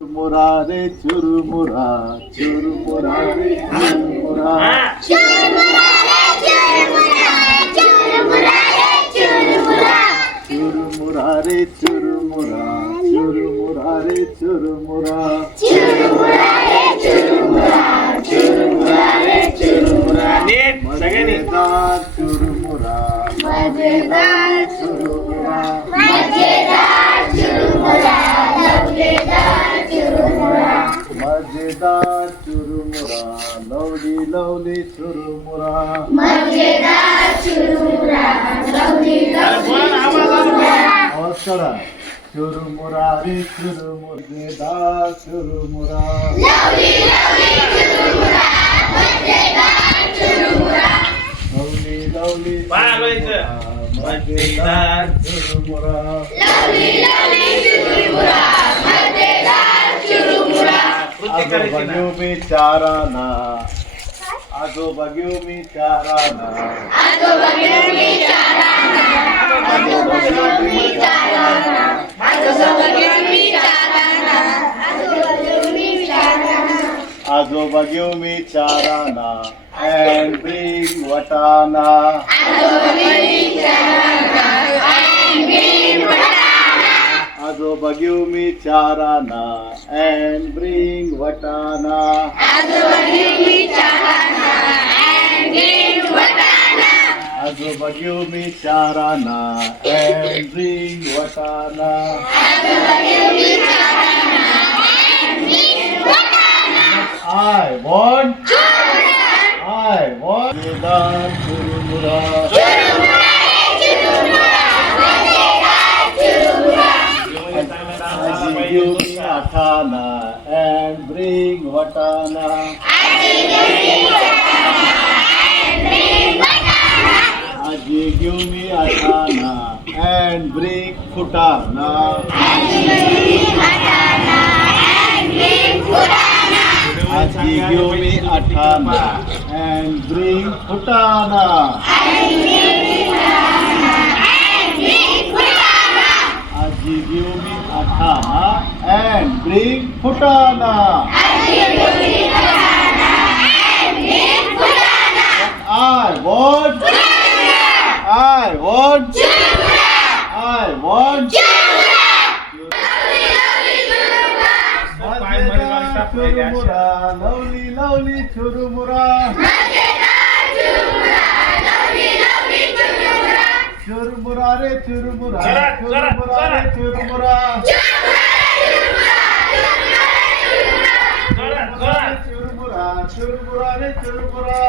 चुरमुरा रे चुरमुरा चुरमुरा रे चुरमुरा चुरमुरा रे चुरमुरा चुरमुरा रे चुरमुरा मजेदार चुरमुरा मजेदार चुरमुरा मजेदार चुरमुरा लवली लवली चुरमुरा मजेदार चुरमुरा लवली लवली चुरमुरा चुरमुरा रे चुरमुरा चुरमुरा लवली लवली चुरमुरा मजेदार चुरमुरा लवली लवली मजेदार चुरमुरा लवली लवली चुरमुरा मजेदार चुरमुरा आजोबाग्यो मी चाराना आजोबाग्यो मी चाराना आजोबाग्यो मी चाराना आजोबाग्यो मी चाराना आजोबाग्यो मी चाराना आजोबाग्यो मी चाराना आजोबाग्यो मी चाराना and bring watana आजोबाग्यो मी चाराना and bring watana आजोबाग्यो मी चाराना and bring watana आजोबाग्यो मी चाराना and bring watana आजोबाग्यो मी चाराना and bring watana आजोबाग्यो मी चाराना and bring watana I want मजेदार चुरमुरा आजोबाग्यो मी आठाना and bring watana आजोबाग्यो मी आठाना and bring फुटाना आजोबाग्यो मी आठाना and bring फुटाना आजोबाग्यो मी आठाना and bring फुटाना I want churmura lovely lovely churmura Churmura रे चुरमुरा चुरमुरा रे चुरमुरा चुरमुरा चुरमुरा रे चुरमुरा